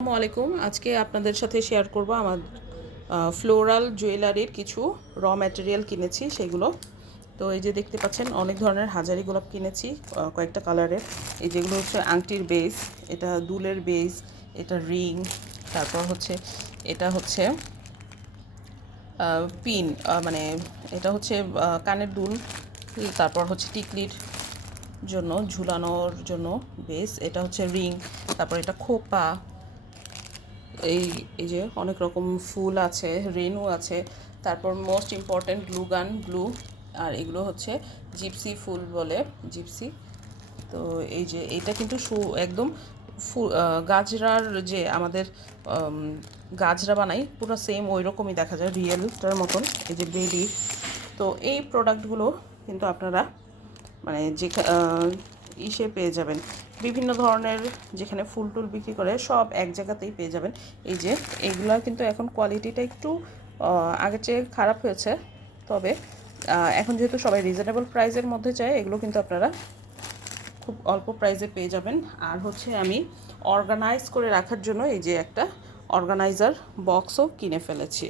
আসসালামু আলাইকুম। আজকে আপনাদের সাথে শেয়ার করব আমার ফ্লোরাল জুয়েলারির কিছু র ম্যাটেরিয়াল কিনেছি সেগুলো। তো এই যে দেখতে পাচ্ছেন, অনেক ধরনের হাজারি গোলাপ কিনেছি কয়েকটা কালারের এই যেগুলো হচ্ছে আংটির বেস এটা দুলের বেস এটা রিং তারপর হচ্ছে, এটা হচ্ছে পিন মানে এটা হচ্ছে কানের দুল, তারপর হচ্ছে টিকলির জন্য, ঝুলানোর জন্য বেস এটা হচ্ছে রিং তারপর এটা খোপা এই এই যে অনেক রকম ফুল আছে, রেনু আছে, তারপর most important glue gun glue আর এগুলো হচ্ছে জিপসি ফুল বলে, জিপসি। তো এই যে এটা কিন্তু সু, একদম ফু গাজরার যে আমাদের গাজরা বানাই, পুরো সেম ওই রকমই দেখা যায় রিয়েলটার মতন, এই যে বেবি তো এই প্রোডাক্টগুলো কিন্তু আপনারা মানে যে ইসে পেয়ে যাবেন। বিভিন্ন ধরনের যেখানে ফুল টুল বিক্রি করে সব এক জায়গাতেই পেয়ে যাবেন। এই যে এগুলার কিন্তু এখন কোয়ালিটিটা একটু আগের চেয়ে খারাপ হয়েছে। তবে এখন যেহেতু সবাই রিজনেবল প্রাইসের মধ্যে চায়, এগুলো কিন্তু আপনারা খুব অল্প প্রাইসে পেয়ে যাবেন। আর হচ্ছে আমি অর্গানাইজ করে রাখার জন্য এই যে একটা অর্গানাইজার বক্সও কিনে ফেলেছি।